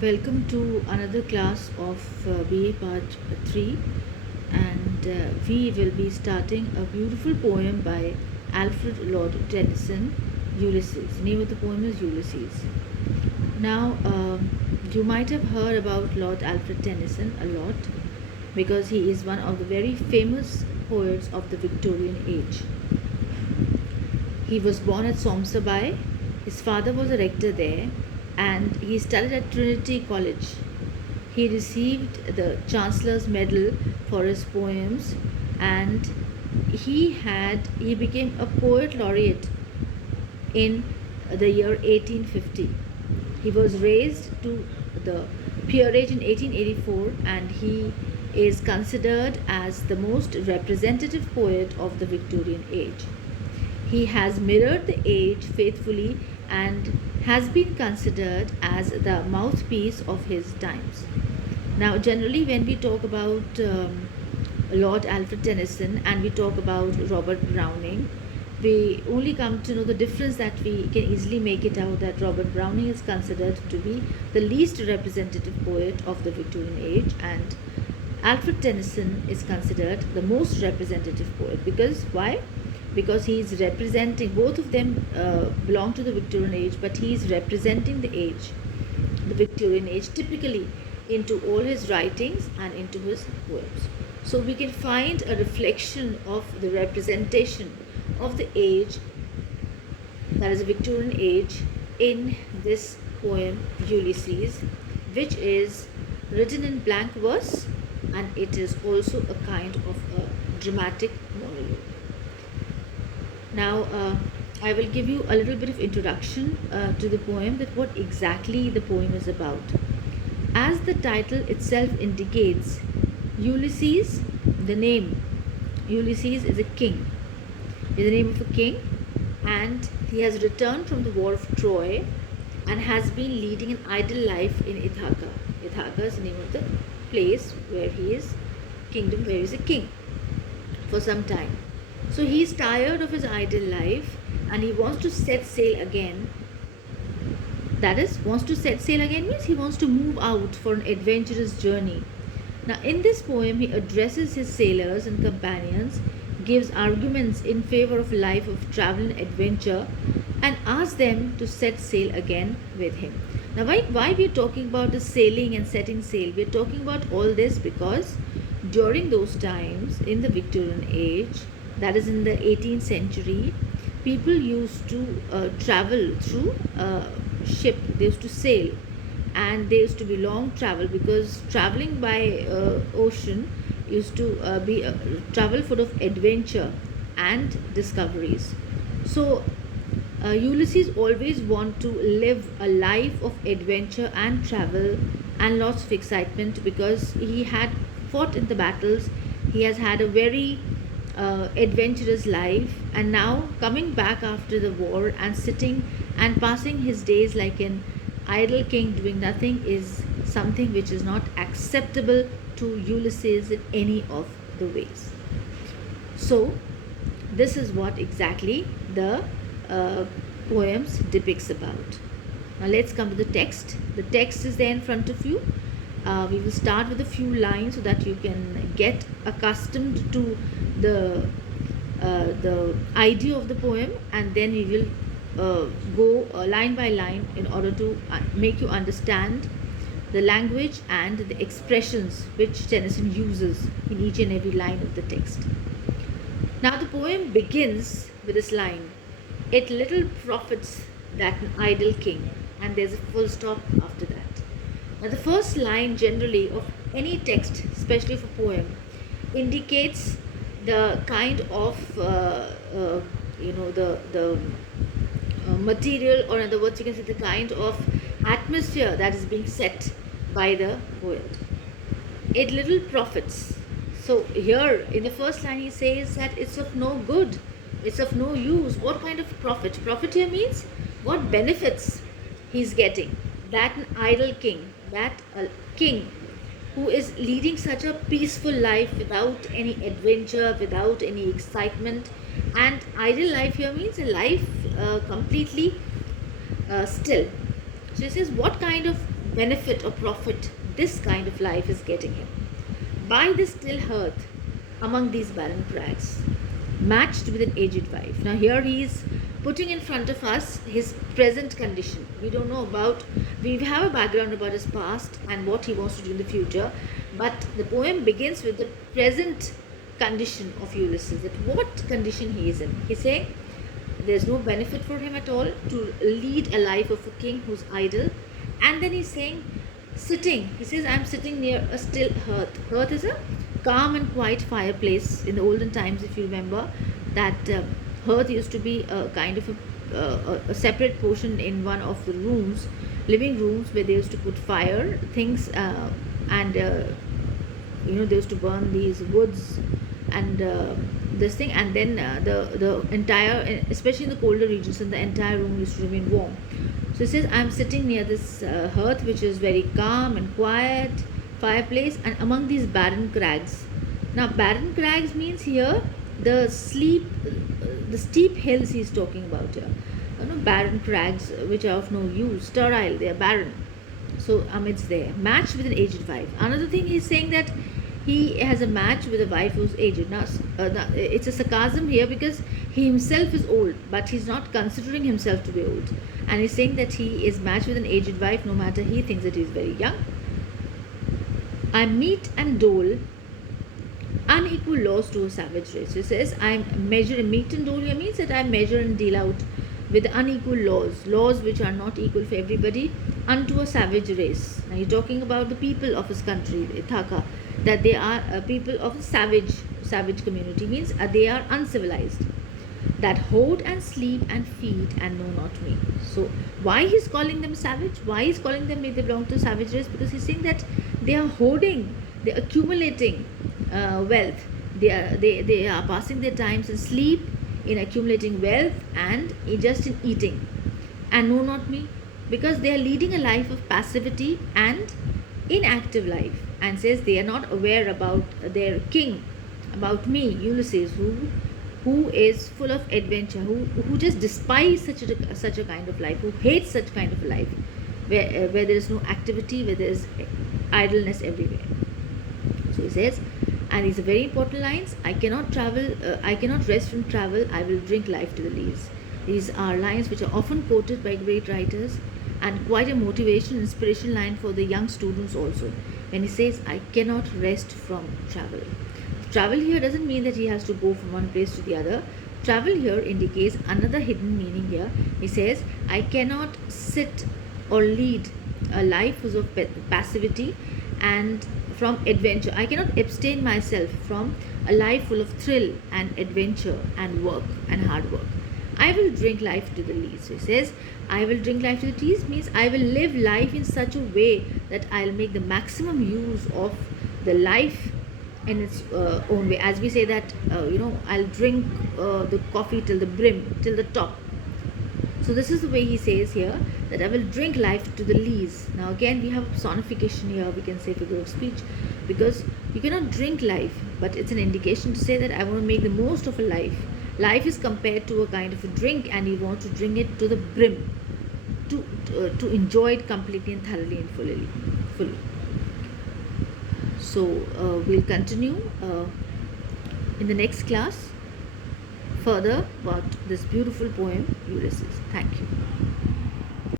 Welcome to another class of BA Part 3, and we will be starting a beautiful poem by Alfred Lord Tennyson, Ulysses. The name of the poem is Ulysses. Now, you might have heard about Lord Alfred Tennyson a lot because he is one of the very famous poets of the Victorian age. He was born at Somsabai. His father was a rector there, and he studied at Trinity College. He received the Chancellor's Medal for his poems, and he became a poet laureate in the year 1850. He was raised to the peerage in 1884, and he is considered as the most representative poet of the Victorian age. He has mirrored the age faithfully and has been considered as the mouthpiece of his times. Now, generally, when we talk about Lord Alfred Tennyson and we talk about Robert Browning, we only come to know the difference that we can easily make it out that Robert Browning is considered to be the least representative poet of the Victorian age, and Alfred Tennyson is considered the most representative poet. Because why? Because he is representing, both of them belong to the Victorian age, but he is representing the age, the Victorian age, typically into all his writings and into his poems. So we can find a reflection of the representation of the age, that is the Victorian age, in this poem Ulysses, which is written in blank verse, and it is also a kind of a dramatic monologue. Now, I will give you a little bit of introduction to the poem, that what exactly the poem is about. As the title itself indicates, Ulysses, the name Ulysses is a king, is the name of a king, and he has returned from the war of Troy and has been leading an idle life in Ithaca. Ithaca is the name of the place where he is, kingdom where he is a king for some time. So he is tired of his idle life and he wants to set sail again. That is, wants to set sail again means he wants to move out for an adventurous journey. Now, in this poem, he addresses his sailors and companions, gives arguments in favor of a life of travel and adventure, and asks them to set sail again with him. Now, why we are talking about the sailing and setting sail? We are talking about all this because during those times in the Victorian age, that is in the 18th century, people used to travel through ship. They used to sail, and they used to be long travel, because traveling by ocean used to be a travel full of adventure and discoveries. So Ulysses always want to live a life of adventure and travel and lots of excitement, because he had fought in the battles. He has had a very adventurous life, and now coming back after the war and sitting and passing his days like an idle king doing nothing is something which is not acceptable to Ulysses in any of the ways. So this is what exactly the poems depicts about. Now let's come to the text. The text is there in front of you. We will start with a few lines so that you can get accustomed to the idea of the poem, and then we will go line by line in order to make you understand the language and the expressions which Tennyson uses in each and every line of the text. Now the poem begins with this line: "It little profits that an idle king," and there's a full stop after that. Now the first line generally of any text, especially of a poem, indicates the kind of material, or in other words, you can say the kind of atmosphere that is being set by the poet. It little profits. So here in the first line he says that it's of no good, it's of no use. What kind of profit? Profit here means what benefits he's getting. That an idle king, that a king who is leading such a peaceful life without any adventure, without any excitement. And idle life here means a life completely still. So he says, what kind of benefit or profit this kind of life is getting him. By this still hearth among these barren crags, matched with an aged wife. Now, here he is putting in front of us his present condition. We don't know about, we have a background about his past and what he wants to do in the future, but the poem begins with the present condition of Ulysses, that what condition he is in. He's saying there's no benefit for him at all to lead a life of a king who's idle. And then he's saying, sitting, he says, I'm sitting near a still hearth. Hearth is a calm and quiet fireplace. In the olden times, if you remember, that hearth used to be a kind of a separate portion in one of the rooms, living rooms, where they used to put fire, things, and they used to burn these woods and this thing, and then the entire, especially in the colder regions, and the entire room used to remain warm. So it says, I'm sitting near this hearth, which is very calm and quiet fireplace, and among these barren crags. Now, barren crags means here the steep hills he's talking about here. Barren crags which are of no use, sterile, they are barren. So amidst there, matched with an aged wife. Another thing he's saying that he has a match with a wife who's aged. Now, it's a sarcasm here because he himself is old, but he's not considering himself to be old. And he's saying that he is matched with an aged wife, no matter he thinks that he's very young. I meet and dole unequal laws to a savage race. So he says, I measure, meet and dole here means that I measure and deal out with unequal laws which are not equal for everybody, unto a savage race. Now you're talking about the people of his country, Ithaca, that they are people of a savage community, means they are uncivilized, that hoard and sleep and feed and know not me. So why he's calling them savage? Why he's calling them, they belong to savage race? Because he's saying that they are hoarding, they're accumulating wealth. They are passing their times in sleep, in accumulating wealth, and just in eating, and know not me, because they are leading a life of passivity and inactive life, and says they are not aware about their king, about me, Ulysses, who is full of adventure, who just despise such a kind of life, who hates such kind of life, where there is no activity, where there is idleness everywhere. So he says, and these are very important lines, I cannot rest from travel, I will drink life to the leaves. These are lines which are often quoted by great writers, and quite a motivation, inspiration line for the young students also, when he says, I cannot rest from travel. Travel here doesn't mean that he has to go from one place to the other. Travel here indicates another hidden meaning here. He says, I cannot sit or lead a life full of passivity and from adventure. I cannot abstain myself from a life full of thrill and adventure and work and hard work. I will drink life to the lees. So he says, I will drink life to the lees means I will live life in such a way that I'll make the maximum use of the life in its own way. As we say that, I'll drink the coffee till the brim, till the top. So this is the way he says here, that I will drink life to the lees. Now again, we have a personification here, we can say figure of speech, because you cannot drink life, but it's an indication to say that I want to make the most of a life. Life is compared to a kind of a drink, and you want to drink it to the brim, to enjoy it completely and thoroughly and fully. So we'll continue in the next class further about this beautiful poem, Ulysses. Thank you.